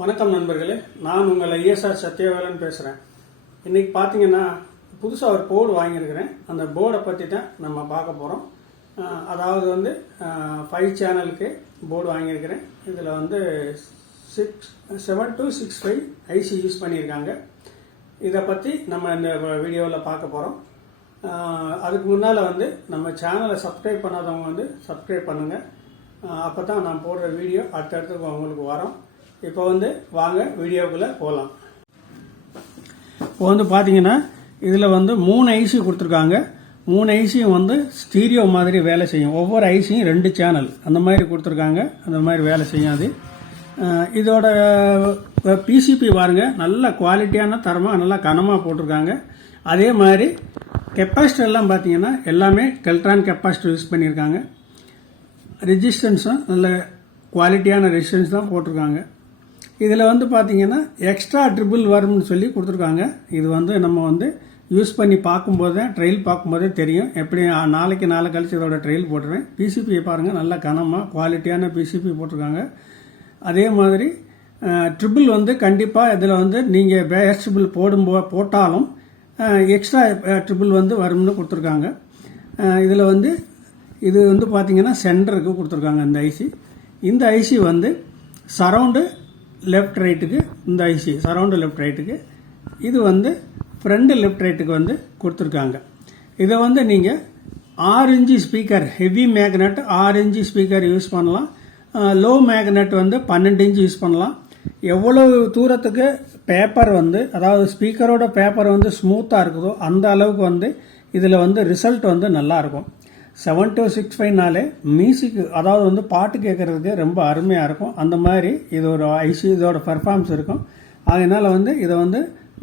வணக்கம் நண்பர்களே, நான் உங்கள் ISR சத்யவேலன் பேசுகிறேன். இன்றைக்கி பார்த்தீங்கன்னா புதுசாக ஒரு போர்டு வாங்கியிருக்கிறேன். அந்த போர்டை பற்றி தான் நம்ம பார்க்க போகிறோம். அதாவது வந்து 5 சேனலுக்கு போர்டு வாங்கியிருக்கிறேன். இதில் வந்து 7265 ஐசி யூஸ் பண்ணியிருக்காங்க. இதை பற்றி நம்ம இந்த வீடியோவில் பார்க்க போகிறோம். அதுக்கு முன்னால் வந்து நம்ம சேனலை சப்ஸ்கிரைப் பண்ணாதவங்க வந்து சப்ஸ்கிரைப் பண்ணுங்கள். அப்போ தான் நான் போடுற வீடியோ அடுத்தடுத்து உங்களுக்கு வரும். இப்போ வந்து வாங்க வீடியோக்குள்ளே போகலாம். இப்போ வந்து பார்த்தீங்கன்னா இதில் வந்து 3 ஐசி கொடுத்துருக்காங்க. 3 ஐசியும் வந்து ஸ்டீரியோ மாதிரி வேலை செய்யும். ஒவ்வொரு ஐசியும் 2 சேனல் அந்த மாதிரி கொடுத்துருக்காங்க. அந்த மாதிரி வேலை செய்யாது. இதோட பிசிபி பாருங்க, நல்ல குவாலிட்டியான தரமாக நல்லா கனமாக போட்டிருக்காங்க. அதே மாதிரி கெப்பாசிட்டர் எல்லாம் பார்த்தீங்கன்னா எல்லாமே கெல்ட்ரான் கெப்பாசிட்டர் யூஸ் பண்ணியிருக்காங்க. ரெசிஸ்டன்ஸும் நல்ல குவாலிட்டியான ரெசிஸ்டன்ஸ் தான் போட்டிருக்காங்க. இதில் வந்து பார்த்தீங்கன்னா எக்ஸ்ட்ரா ட்ரிபிள் வரும்னு சொல்லி கொடுத்துருக்காங்க. இது வந்து நம்ம வந்து யூஸ் பண்ணி பார்க்கும்போது ட்ரையல் பார்க்கும்போதே தெரியும். எப்படி நாளை கழிச்சு இதோட ட்ரையல் போட்டுருவேன். பிசிபியை பாருங்கள், நல்ல கனமாக குவாலிட்டியான பிசிபி போட்டிருக்காங்க. அதே மாதிரி ட்ரிபிள் வந்து கண்டிப்பாக இதில் வந்து நீங்கள் பேஸ் ட்ரிபிள் போட்டாலும் எக்ஸ்ட்ரா ட்ரிபிள் வந்து வரும்னு கொடுத்துருக்காங்க. இதில் வந்து இது வந்து பார்த்தீங்கன்னா சென்டருக்கு கொடுத்துருக்காங்க இந்த ஐசி. இந்த ஐசி வந்து சரவுண்டு லெஃப்ட் ரைட்டுக்கு, இந்த ஐசி சரவுண்டு லெஃப்ட் ரைட்டுக்கு, இது வந்து ஃப்ரண்ட் லெஃப்ட் ரைட்டுக்கு வந்து கொடுத்துருக்காங்க. இதை வந்து நீங்கள் 6 inch speaker, heavy magnet 6 inch speaker use பண்ணலாம். லோ மேக்னெட் வந்து 12 இன்ச்சு யூஸ் பண்ணலாம். எவ்வளவு தூரத்துக்கு பேப்பர் வந்து, அதாவது ஸ்பீக்கரோட பேப்பர் வந்து ஸ்மூத்தாக இருக்குதோ அந்த அளவுக்கு வந்து இதில் வந்து ரிசல்ட் வந்து நல்லாயிருக்கும். 7265 மியூசிக், அதாவது வந்து பாட்டு கேட்கறதுக்கு ரொம்ப அருமையாக இருக்கும். அந்த மாதிரி இது ஒரு ஐசி, இதோட பர்ஃபார்மன்ஸ் இருக்கும். அதனால் வந்து இதை வந்து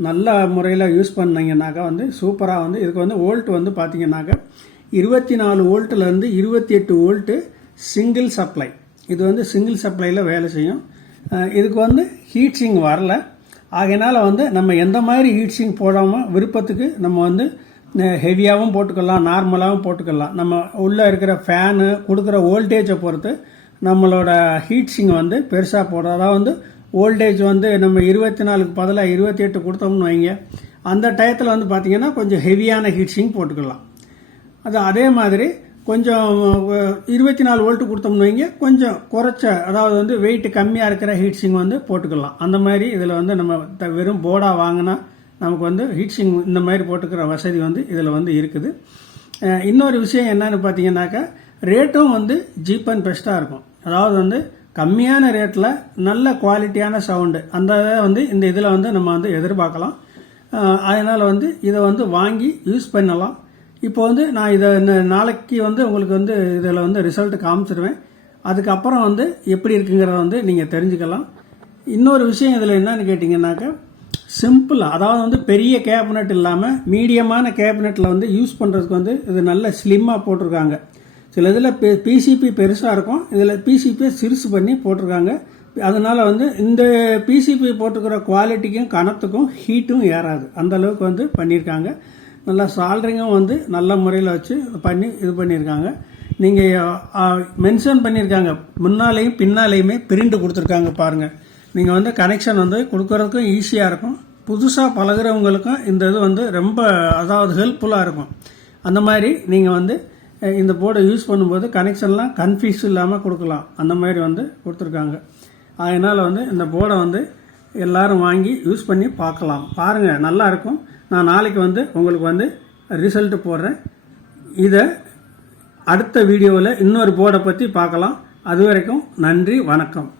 நல்ல முறையில் யூஸ் பண்ணிங்கனாக்கா வந்து சூப்பராக வந்து இதுக்கு வந்து வோல்ட் வந்து பார்த்தீங்கன்னாக்கா 24 வோல்ட்லேருந்து 28 வோல்ட்டு சிங்கிள் சப்ளை. இது வந்து சிங்கிள் சப்ளையில் வேலை செய்யும். இதுக்கு வந்து ஹீட் சிங் வரல. அதனால் வந்து நம்ம எந்த மாதிரி ஹீட் சிங் போடாமல் விருப்பத்துக்கு நம்ம வந்து ஹெவியாகவும் போட்டுக்கலாம், நார்மலாகவும் போட்டுக்கலாம். நம்ம உள்ளே இருக்கிற ஃபேனு கொடுக்குற வோல்டேஜை பொறுத்து நம்மளோட ஹீட் சிங் வந்து பெருசாக போடுறோம். அதாவது வந்து வோல்டேஜ் வந்து நம்ம 24க்கு பதிலாக 28 கொடுத்தோம்னு வைங்க, அந்த டயத்தில் வந்து பார்த்தீங்கன்னா கொஞ்சம் ஹெவியான ஹீட் சிங் போட்டுக்கலாம். அதே மாதிரி கொஞ்சம் 24 வோல்ட்டு கொடுத்தோம்னு வைங்க, கொஞ்சம் குறைச்ச, அதாவது வந்து வெயிட் கம்மியாக இருக்கிற ஹீட் சிங் வந்து போட்டுக்கலாம். அந்த மாதிரி இதில் வந்து நம்ம வெறும் போர்டாக வாங்கினா நமக்கு வந்து ஹீட்சிங் இந்த மாதிரி போட்டுக்கிற வசதி வந்து இதில் வந்து இருக்குது. இன்னொரு விஷயம் என்னன்னு பார்த்தீங்கன்னாக்கா ரேட்டும் வந்து சீப் அண்ட் பெஸ்ட்டாக இருக்கும். அதாவது வந்து கம்மியான ரேட்டில் நல்ல குவாலிட்டியான சவுண்டு, அந்த வந்து இந்த இதில் வந்து நம்ம வந்து எதிர்பார்க்கலாம். அதனால் வந்து இதை வந்து வாங்கி யூஸ் பண்ணலாம். இப்போ வந்து நான் இதை நாளைக்கு வந்து உங்களுக்கு வந்து இதில் வந்து ரிசல்ட் காமிச்சிடுவேன். அதுக்கப்புறம் வந்து எப்படி இருக்குங்கிறத வந்து நீங்கள் தெரிஞ்சுக்கலாம். இன்னொரு விஷயம் இதில் என்னன்னு கேட்டிங்கன்னாக்கா சிம்பிளாக, அதாவது வந்து பெரிய கேபினட் இல்லாமல் மீடியமான கேபினெட்டில் வந்து யூஸ் பண்ணுறதுக்கு வந்து இது நல்ல ஸ்லிம்மாக போட்டிருக்காங்க. சில இதில் பிசிபி பெருசாக இருக்கும், இதில் பிசிபியை சிறுசு பண்ணி போட்டிருக்காங்க. அதனால் வந்து இந்த பிசிபி போட்டுக்கிற குவாலிட்டிக்கும் கனத்துக்கும் ஹீட்டும் ஏறாது, அந்த அளவுக்கு வந்து பண்ணியிருக்காங்க. நல்லா சால்ட்ரிங்கும் வந்து நல்ல முறையில் வச்சு பண்ணி இது பண்ணியிருக்காங்க. நீங்கள் மென்ஷன் பண்ணியிருக்காங்க, முன்னாலேயும் பின்னாலேயுமே பிரிண்ட் கொடுத்துருக்காங்க பாருங்கள். நீங்கள் வந்து கனெக்ஷன் வந்து கொடுக்கறதுக்கும் ஈஸியாக இருக்கும். புதுசாக பழகிறவங்களுக்கும் இந்த இது வந்து ரொம்ப, அதாவது ஹெல்ப்ஃபுல்லாக இருக்கும். அந்த மாதிரி நீங்கள் வந்து இந்த போர்டை யூஸ் பண்ணும்போது கனெக்ஷன்லாம் கன்ஃபியூஸ் இல்லாமல் கொடுக்கலாம். அந்த மாதிரி வந்து கொடுத்துருக்காங்க. அதனால் வந்து இந்த போர்டை வந்து எல்லாரும் வாங்கி யூஸ் பண்ணி பார்க்கலாம். பாருங்கள், நல்லா இருக்கும். நான் நாளைக்கு வந்து உங்களுக்கு வந்து ரிசல்ட் போடுறேன். இதை அடுத்த வீடியோவில் இன்னொரு போர்டை பற்றி பார்க்கலாம். அது வரைக்கும் நன்றி, வணக்கம்.